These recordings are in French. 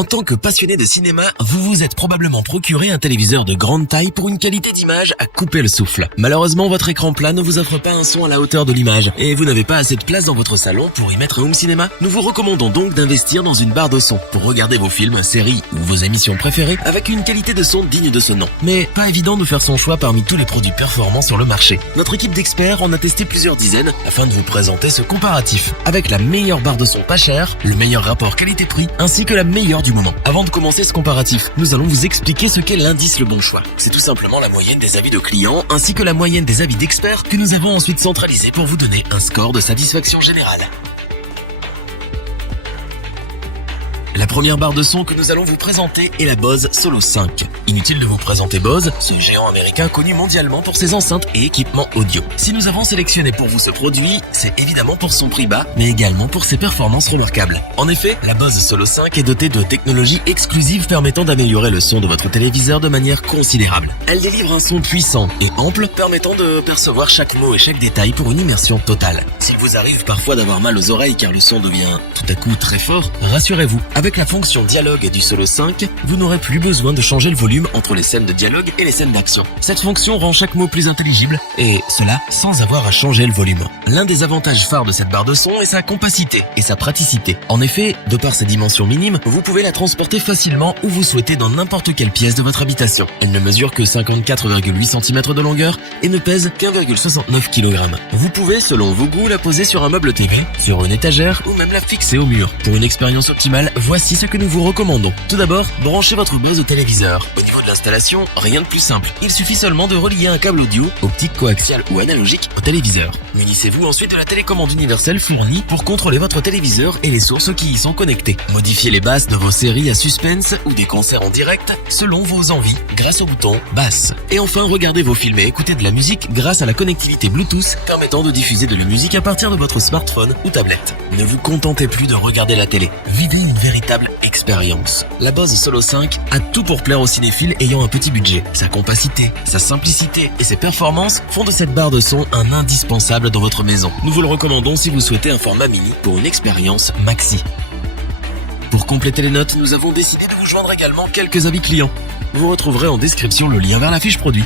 En tant que passionné de cinéma, vous vous êtes probablement procuré un téléviseur de grande taille pour une qualité d'image à couper le souffle. Malheureusement, votre écran plat ne vous offre pas un son à la hauteur de l'image et vous n'avez pas assez de place dans votre salon pour y mettre un home cinéma. Nous vous recommandons donc d'investir dans une barre de son pour regarder vos films, séries ou vos émissions préférées avec une qualité de son digne de ce nom. Mais pas évident de faire son choix parmi tous les produits performants sur le marché. Notre équipe d'experts en a testé plusieurs dizaines afin de vous présenter ce comparatif avec la meilleure barre de son pas chère, le meilleur rapport qualité-prix ainsi que la meilleure du moment. Avant de commencer ce comparatif, nous allons vous expliquer ce qu'est l'indice Le Bon Choix. C'est tout simplement la moyenne des avis de clients ainsi que la moyenne des avis d'experts que nous avons ensuite centralisé pour vous donner un score de satisfaction générale. La première barre de son que nous allons vous présenter est la Bose Solo 5. Inutile de vous présenter Bose, ce géant américain connu mondialement pour ses enceintes et équipements audio. Si nous avons sélectionné pour vous ce produit, c'est évidemment pour son prix bas, mais également pour ses performances remarquables. En effet, la Bose Solo 5 est dotée de technologies exclusives permettant d'améliorer le son de votre téléviseur de manière considérable. Elle délivre un son puissant et ample, permettant de percevoir chaque mot et chaque détail pour une immersion totale. S'il vous arrive parfois d'avoir mal aux oreilles car le son devient tout à coup très fort, rassurez-vous, avec la fonction dialogue du Solo 5, vous n'aurez plus besoin de changer le volume entre les scènes de dialogue et les scènes d'action. Cette fonction rend chaque mot plus intelligible, et cela sans avoir à changer le volume. L'un des avantages phares de cette barre de son est sa compacité et sa praticité. En effet, de par ses dimensions minimes, vous pouvez la transporter facilement où vous souhaitez dans n'importe quelle pièce de votre habitation. Elle ne mesure que 54,8 cm de longueur et ne pèse qu'1,69 kg. Vous pouvez, selon vos goûts, la poser sur un meuble TV, sur une étagère ou même la fixer au mur. Pour une expérience optimale, voici ce que nous vous recommandons. Tout d'abord, branchez votre Bose au téléviseur. Au niveau de l'installation, rien de plus simple. Il suffit seulement de relier un câble audio, optique, coaxial ou analogique au téléviseur. Munissez-vous ensuite de la télécommande universelle fournie pour contrôler votre téléviseur et les sources qui y sont connectées. Modifiez les basses de vos séries à suspense ou des concerts en direct selon vos envies grâce au bouton basse. Et enfin, regardez vos films et écoutez de la musique grâce à la connectivité Bluetooth permettant de diffuser de la musique à partir de votre smartphone ou tablette. Ne vous contentez plus de regarder la télé. Vivez une véritable expérience. La Bose Solo 5 a tout pour plaire aux cinéphiles ayant un petit budget. Sa compacité, sa simplicité et ses performances font de cette barre de son un indispensable dans votre maison. Nous vous le recommandons si vous souhaitez un format mini pour une expérience maxi. Pour compléter les notes, nous avons décidé de vous joindre également quelques avis clients. Vous retrouverez en description le lien vers la fiche produit.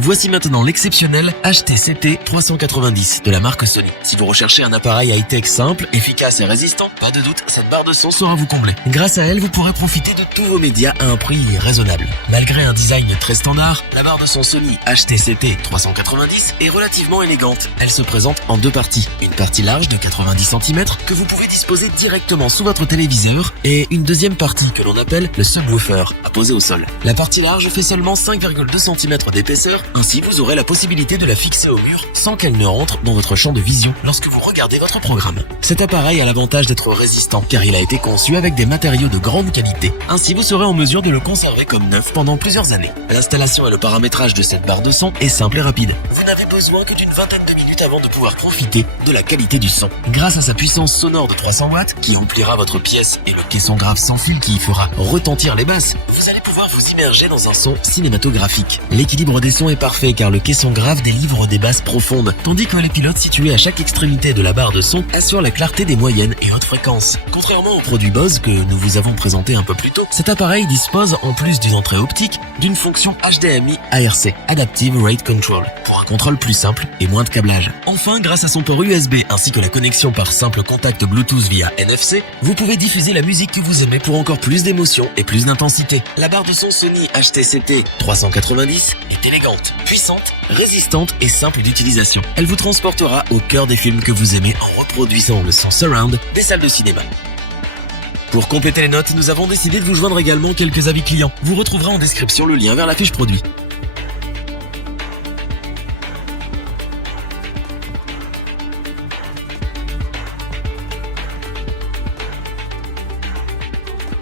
Voici maintenant l'exceptionnel HTCT 390 de la marque Sony. Si vous recherchez un appareil high-tech simple, efficace et résistant, pas de doute, cette barre de son saura vous combler. Grâce à elle, vous pourrez profiter de tous vos médias à un prix raisonnable. Malgré un design très standard, la barre de son Sony HTCT 390 est relativement élégante. Elle se présente en deux parties. Une partie large de 90 cm que vous pouvez disposer directement sous votre téléviseur et une deuxième partie que l'on appelle le subwoofer, à poser au sol. La partie large fait seulement 5,2 cm d'épaisseur. Ainsi, vous aurez la possibilité de la fixer au mur sans qu'elle ne rentre dans votre champ de vision lorsque vous regardez votre programme. Cet appareil a l'avantage d'être résistant car il a été conçu avec des matériaux de grande qualité. Ainsi, vous serez en mesure de le conserver comme neuf pendant plusieurs années. L'installation et le paramétrage de cette barre de son est simple et rapide. Vous n'avez besoin que d'une vingtaine de minutes avant de pouvoir profiter de la qualité du son. Grâce à sa puissance sonore de 300 watts qui emplira votre pièce et le caisson grave sans fil qui y fera retentir les basses, vous allez pouvoir vous immerger dans un son cinématographique. L'équilibre des sons est parfait car le caisson grave délivre des basses profondes, tandis que les pilotes situés à chaque extrémité de la barre de son assurent la clarté des moyennes et hautes fréquences. Contrairement au produit Bose que nous vous avons présenté un peu plus tôt, cet appareil dispose, en plus d'une entrée optique, d'une fonction HDMI ARC, Adaptive Rate Control, pour un contrôle plus simple et moins de câblage. Enfin, grâce à son port USB ainsi que la connexion par simple contact Bluetooth via NFC, vous pouvez diffuser la musique que vous aimez pour encore plus d'émotion et plus d'intensité. La barre de son Sony HTCT 390 est élégante, puissante, résistante et simple d'utilisation. Elle vous transportera au cœur des films que vous aimez en reproduisant le son surround des salles de cinéma. Pour compléter les notes, nous avons décidé de vous joindre également quelques avis clients. Vous retrouverez en description le lien vers la fiche produit.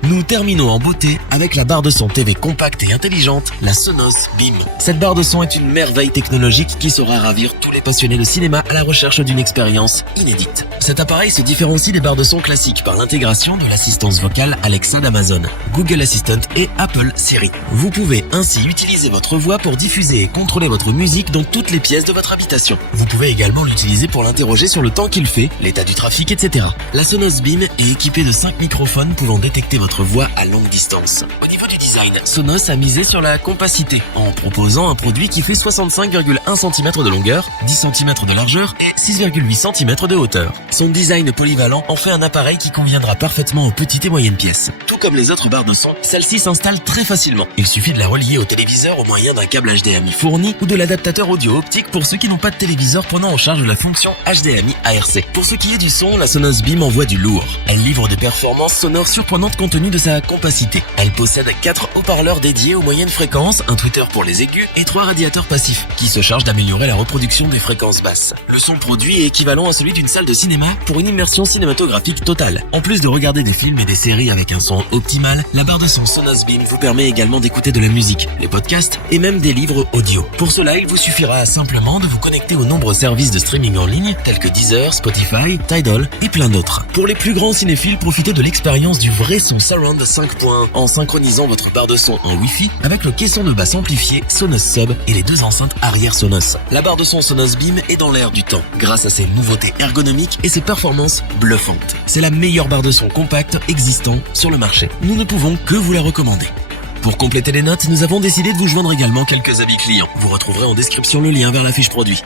Nous terminons en beauté avec la barre de son TV compacte et intelligente, la Sonos Beam. Cette barre de son est une merveille technologique qui saura ravir tous les passionnés de cinéma à la recherche d'une expérience inédite. Cet appareil se différencie des barres de son classiques par l'intégration de l'assistance vocale Alexa d'Amazon, Google Assistant et Apple Siri. Vous pouvez ainsi utiliser votre voix pour diffuser et contrôler votre musique dans toutes les pièces de votre habitation. Vous pouvez également l'utiliser pour l'interroger sur le temps qu'il fait, l'état du trafic, etc. La Sonos Beam est équipée de 5 microphones pouvant détecter votre voix à longue distance. Au niveau du design, Sonos a misé sur la compacité en proposant un produit qui fait 65,1 cm de longueur, 10 cm de largeur et 6,8 cm de hauteur. Son design polyvalent en fait un appareil qui conviendra parfaitement aux petites et moyennes pièces. Tout comme les autres barres de son, celle-ci s'installe très facilement. Il suffit de la relier au téléviseur au moyen d'un câble HDMI fourni ou de l'adaptateur audio optique pour ceux qui n'ont pas de téléviseur prenant en charge la fonction HDMI ARC. Pour ce qui est du son, la Sonos Beam envoie du lourd. Elle livre des performances sonores surprenantes compte tenu de sa compacité. Elle possède 4 haut-parleurs dédiés aux moyennes fréquences, un tweeter pour les aigus et 3 radiateurs passifs qui se chargent d'améliorer la reproduction des fréquences basses. Le son produit est équivalent à celui d'une salle de cinéma pour une immersion cinématographique totale. En plus de regarder des films et des séries avec un son optimal, la barre de son Sonos Beam vous permet également d'écouter de la musique, les podcasts et même des livres audio. Pour cela, il vous suffira simplement de vous connecter aux nombreux services de streaming en ligne tels que Deezer, Spotify, Tidal et plein d'autres. Pour les plus grands cinéphiles, profitez de l'expérience du vrai son Surround 5.1 en synchronisant votre barre de son en Wi-Fi avec le caisson de basse amplifié Sonos Sub et les 2 enceintes arrière Sonos. La barre de son Sonos Beam est dans l'air du temps grâce à ses nouveautés ergonomiques et ses performances bluffantes. C'est la meilleure barre de son compacte existant sur le marché. Nous ne pouvons que vous la recommander. Pour compléter les notes, nous avons décidé de vous joindre également quelques avis clients. Vous retrouverez en description le lien vers la fiche produit.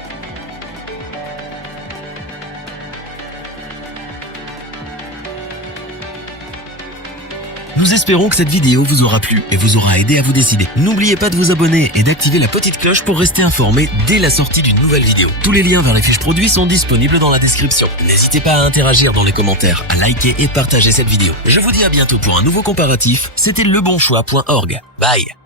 Nous espérons que cette vidéo vous aura plu et vous aura aidé à vous décider. N'oubliez pas de vous abonner et d'activer la petite cloche pour rester informé dès la sortie d'une nouvelle vidéo. Tous les liens vers les fiches produits sont disponibles dans la description. N'hésitez pas à interagir dans les commentaires, à liker et partager cette vidéo. Je vous dis à bientôt pour un nouveau comparatif. C'était lebonchoix.org. Bye.